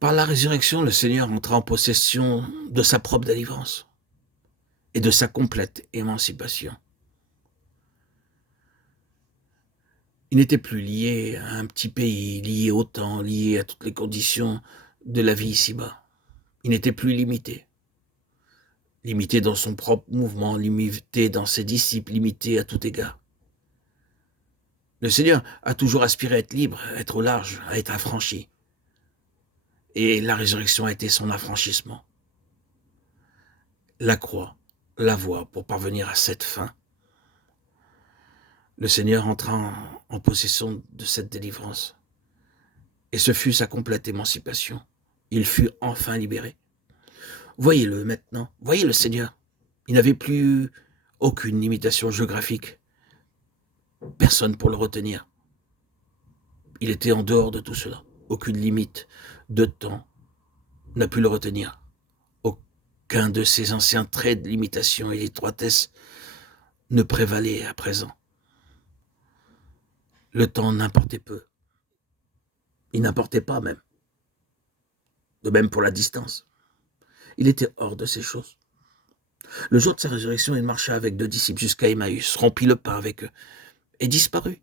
Par la résurrection, le Seigneur entra en possession de sa propre délivrance et de sa complète émancipation. Il n'était plus lié à un petit pays, lié au temps, lié à toutes les conditions de la vie ici-bas. Il n'était plus limité. Limité dans son propre mouvement, limité dans ses disciples, limité à tout égard. Le Seigneur a toujours aspiré à être libre, à être au large, à être affranchi. Et la résurrection a été son affranchissement. La croix, la voie pour parvenir à cette fin. Le Seigneur entra en possession de cette délivrance. Et ce fut sa complète émancipation. Il fut enfin libéré. Voyez-le maintenant, voyez le Seigneur. Il n'avait plus aucune limitation géographique. Personne pour le retenir. Il était en dehors de tout cela. Aucune limite de temps n'a pu le retenir. Aucun de ses anciens traits de limitation et d'étroitesse ne prévalait à présent. Le temps n'importait peu. Il n'importait pas même. De même pour la distance. Il était hors de ces choses. Le jour de sa résurrection, il marcha avec 2 disciples jusqu'à Emmaüs, rompit le pain avec eux et disparut.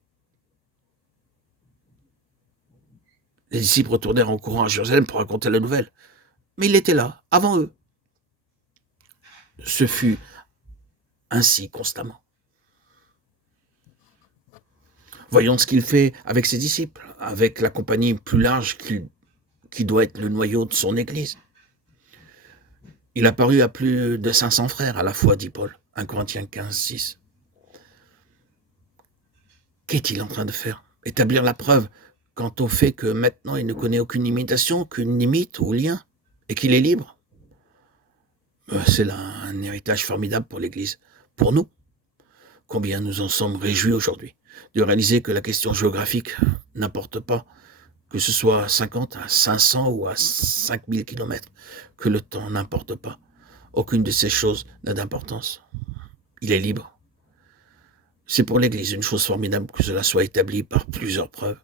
Les disciples retournèrent en courant à Jérusalem pour raconter la nouvelle. Mais il était là, avant eux. Ce fut ainsi constamment. Voyons ce qu'il fait avec ses disciples, avec la compagnie plus large qui doit être le noyau de son Église. Il apparut à plus de 500 frères à la fois, dit Paul, 1 Corinthiens 15, 6. Qu'est-il en train de faire? Établir la preuve quant au fait que maintenant il ne connaît aucune limitation, aucune limite ou lien, et qu'il est libre. C'est là un héritage formidable pour l'Église. Pour nous, combien nous en sommes réjouis aujourd'hui de réaliser que la question géographique n'importe pas, que ce soit à 50, à 500 ou à 5000 kilomètres, que le temps n'importe pas. Aucune de ces choses n'a d'importance. Il est libre. C'est pour l'Église une chose formidable que cela soit établi par plusieurs preuves.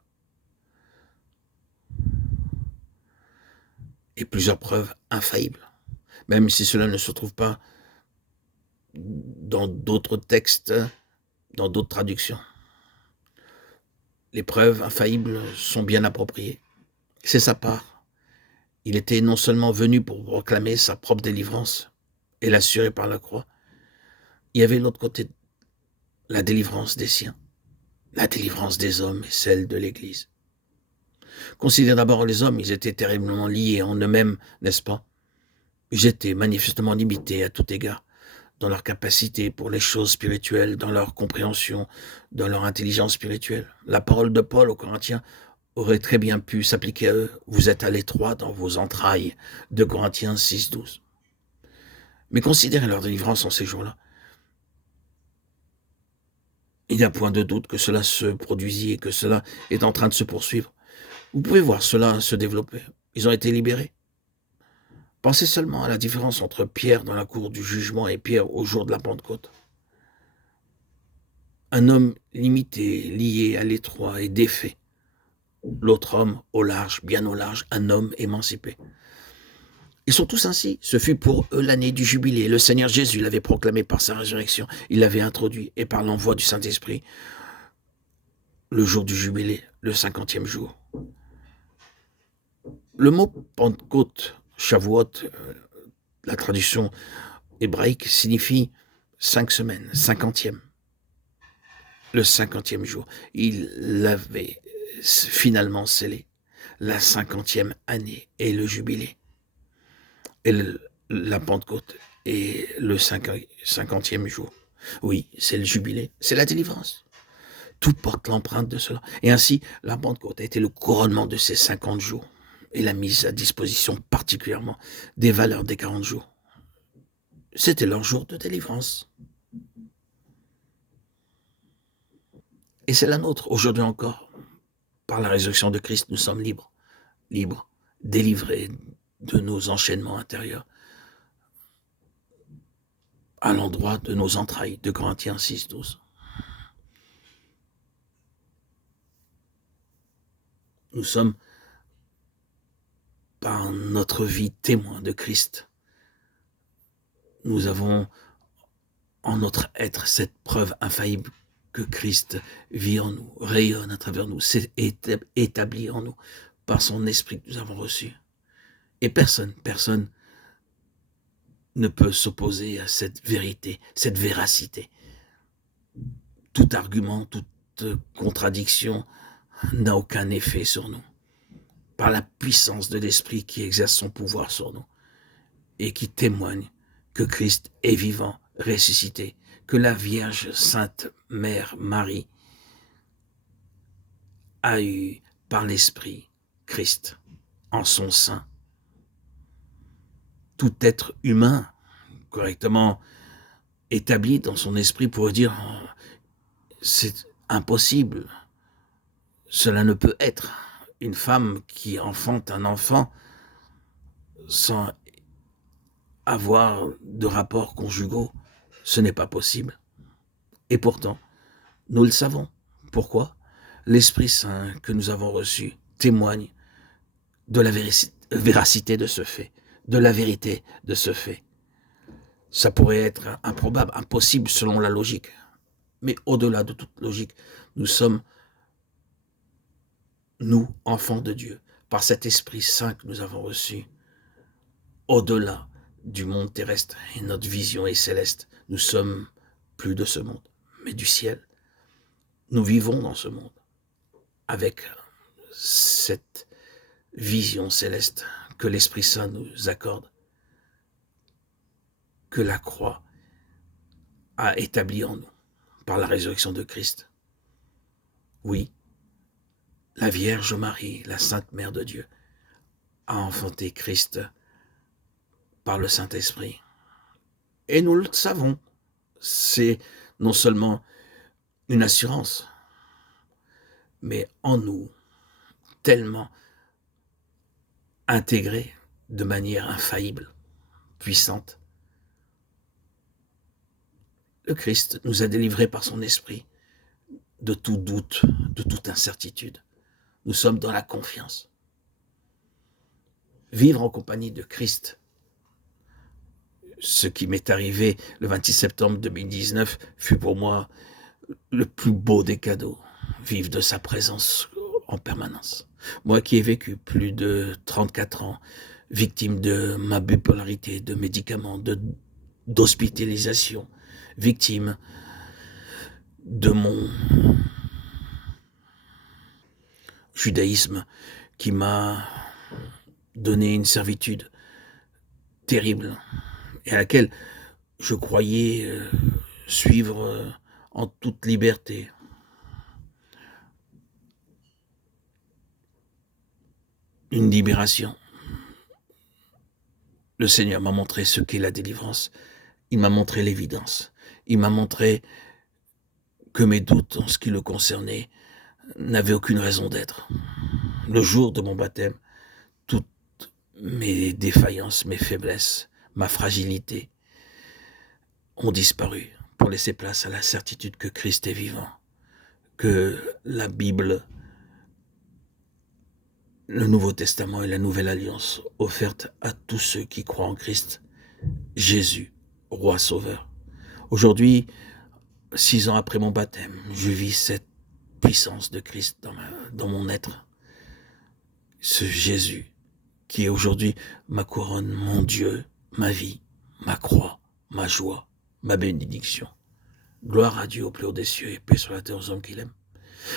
Et plusieurs preuves infaillibles. Même si cela ne se trouve pas dans d'autres textes, dans d'autres traductions. Les preuves infaillibles sont bien appropriées. C'est sa part. Il était non seulement venu pour proclamer sa propre délivrance et l'assurer par la croix, il y avait l'autre côté, la délivrance des siens, la délivrance des hommes et celle de l'Église. Considérez d'abord les hommes, ils étaient terriblement liés en eux-mêmes, n'est-ce pas? Ils étaient manifestement limités à tout égard, dans leur capacité pour les choses spirituelles, dans leur compréhension, dans leur intelligence spirituelle. La parole de Paul aux Corinthiens aurait très bien pu s'appliquer à eux. Vous êtes à l'étroit dans vos entrailles, de Corinthiens 6, 12. Mais considérez leur délivrance en ces jours-là. Il n'y a point de doute que cela se produisit et que cela est en train de se poursuivre. Vous pouvez voir cela se développer. Ils ont été libérés. Pensez seulement à la différence entre Pierre dans la cour du jugement et Pierre au jour de la Pentecôte. Un homme limité, lié à l'étroit et défait. L'autre homme au large, bien au large, un homme émancipé. Ils sont tous ainsi. Ce fut pour eux l'année du jubilé. Le Seigneur Jésus l'avait proclamé par sa résurrection. Il l'avait introduit et par l'envoi du Saint-Esprit. Le jour du jubilé, le 50e jour. Le mot Pentecôte, Shavuot, la traduction hébraïque, signifie 5 semaines, 50e. Le 50e jour. Il l'avait finalement scellé. La 50e année et le jubilé. Et la Pentecôte et le 50e jour. Oui, c'est le jubilé, c'est la délivrance. Tout porte l'empreinte de cela. Et ainsi, la Pentecôte a été le couronnement de ces 50 jours et la mise à disposition particulièrement des valeurs des 40 jours. C'était leur jour de délivrance. Et c'est la nôtre, aujourd'hui encore. Par la résurrection de Christ, nous sommes libres. Libres, délivrés de nos enchaînements intérieurs à l'endroit de nos entrailles, de Corinthiens 6, 12. Nous sommes par notre vie témoin de Christ. Nous avons en notre être cette preuve infaillible que Christ vit en nous, rayonne à travers nous, s'est établi en nous par son esprit que nous avons reçu. Et personne ne peut s'opposer à cette vérité, cette véracité. Tout argument, toute contradiction n'a aucun effet sur nous. Par la puissance de l'Esprit qui exerce son pouvoir sur nous et qui témoigne que Christ est vivant, ressuscité, que la Vierge Sainte Mère Marie a eu par l'Esprit Christ en son sein. Tout être humain correctement établi dans son esprit pourrait dire c'est impossible, cela ne peut être. Une femme qui enfante un enfant sans avoir de rapports conjugaux, ce n'est pas possible. Et pourtant, nous le savons. Pourquoi? L'Esprit Saint que nous avons reçu témoigne de la véracité de ce fait, de la vérité de ce fait. Ça pourrait être improbable, impossible selon la logique. Mais au-delà de toute logique, nous sommes, nous, enfants de Dieu, par cet Esprit Saint que nous avons reçu, au-delà du monde terrestre, et notre vision est céleste. Nous sommes plus de ce monde, mais du ciel. Nous vivons dans ce monde avec cette vision céleste que l'Esprit Saint nous accorde, que la croix a établi en nous par la résurrection de Christ. Oui, la Vierge Marie, la Sainte Mère de Dieu, a enfanté Christ par le Saint-Esprit. Et nous le savons, c'est non seulement une assurance, mais en nous, tellement intégré de manière infaillible, puissante. Le Christ nous a délivrés par son esprit de tout doute, de toute incertitude. Nous sommes dans la confiance. Vivre en compagnie de Christ, ce qui m'est arrivé le 26 septembre 2019 fut pour moi le plus beau des cadeaux. Vivre de sa présence en permanence. Moi qui ai vécu plus de 34 ans, victime de ma bipolarité, de médicaments, d'hospitalisation, victime de mon judaïsme qui m'a donné une servitude terrible et à laquelle je croyais suivre en toute liberté. Une libération. Le Seigneur m'a montré ce qu'est la délivrance. Il m'a montré l'évidence. Il m'a montré que mes doutes en ce qui le concernait n'avaient aucune raison d'être. Le jour de mon baptême, toutes mes défaillances, mes faiblesses, ma fragilité ont disparu pour laisser place à la certitude que Christ est vivant, que la Bible, le Nouveau Testament et la Nouvelle Alliance offerte à tous ceux qui croient en Christ, Jésus, roi sauveur. Aujourd'hui, 6 ans après mon baptême, je vis cette puissance de Christ dans mon être. Ce Jésus qui est aujourd'hui ma couronne, mon Dieu, ma vie, ma croix, ma joie, ma bénédiction. Gloire à Dieu au plus haut des cieux et paix sur la terre aux hommes qu'il aime.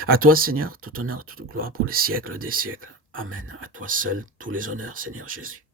À toi, Seigneur, tout honneur, toute gloire pour les siècles des siècles. Amen. À toi seul, tous les honneurs, Seigneur Jésus.